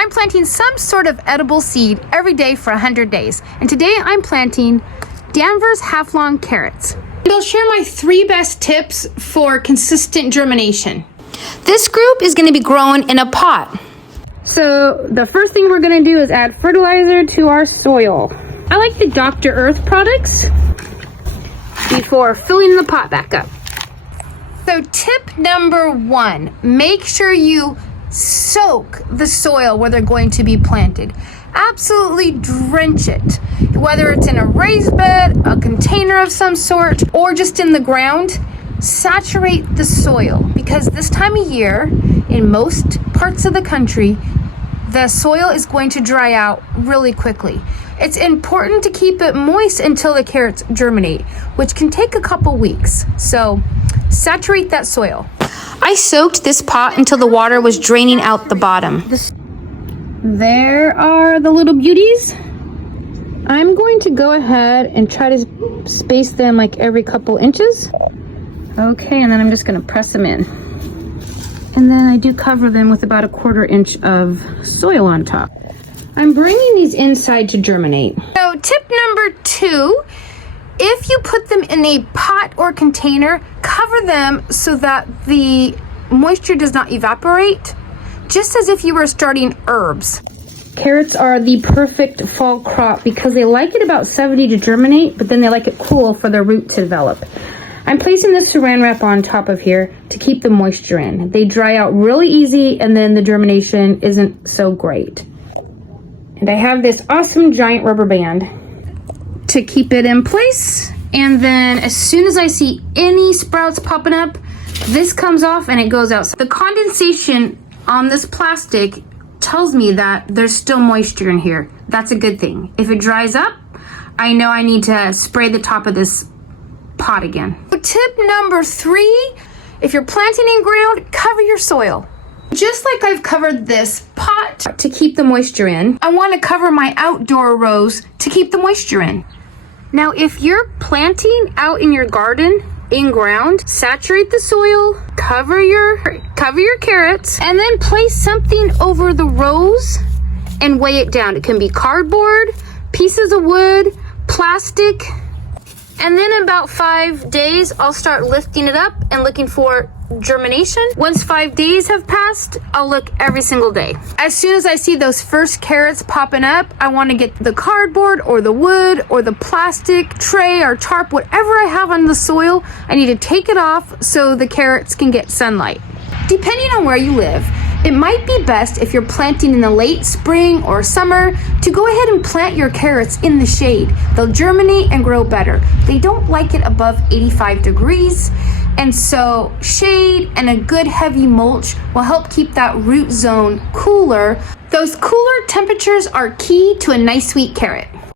I'm planting some sort of edible seed every day for 100 days. And today I'm planting Danvers half-long carrots. And I'll share my 3 best tips for consistent germination. This group is going to be grown in a pot. So the first thing we're going to do is add fertilizer to our soil. I like the Dr. Earth products before filling the pot back up. So tip number 1, make sure you soak the soil where they're going to be planted. Absolutely drench it, whether it's in a raised bed, a container of some sort, or just in the ground. Saturate the soil, because this time of year, in most parts of the country, the soil is going to dry out really quickly. It's important to keep it moist until the carrots germinate, which can take a couple weeks. So saturate that soil. I soaked this pot until the water was draining out the bottom. There are the little beauties. I'm going to go ahead and try to space them like every couple inches. Okay, and then I'm just going to press them in. And then I do cover them with about a 1/4 inch of soil on top. I'm bringing these inside to germinate. So tip number 2, if you put them in a pot or container, cover them so that the moisture does not evaporate, just as if you were starting herbs. Carrots are the perfect fall crop because they like it about 70 to germinate, but then they like it cool for their root to develop. I'm placing the saran wrap on top of here to keep the moisture in. They dry out really easy, and then the germination isn't so great. And I have this awesome giant rubber band to keep it in place. And then as soon as I see any sprouts popping up, this comes off and it goes out. The condensation on this plastic tells me that there's still moisture in here. That's a good thing. If it dries up, I know I need to spray the top of this pot again. Tip number 3, if you're planting in ground, cover your soil. Just like I've covered this pot to keep the moisture in, I want to cover my outdoor rows to keep the moisture in. Now, if you're planting out in your garden, in ground, saturate the soil, cover your carrots, and then place something over the rows and weigh it down. It can be cardboard, pieces of wood, plastic. And then in about 5 days, I'll start lifting it up and looking for germination. Once 5 days have passed, I'll look every single day. As soon as I see those first carrots popping up, I want to get the cardboard or the wood or the plastic tray or tarp, whatever I have on the soil, I need to take it off so the carrots can get sunlight. Depending on where you live, it might be best if you're planting in the late spring or summer to go ahead and plant your carrots in the shade. They'll germinate and grow better. They don't like it above 85 degrees, and so shade and a good heavy mulch will help keep that root zone cooler. Those cooler temperatures are key to a nice sweet carrot.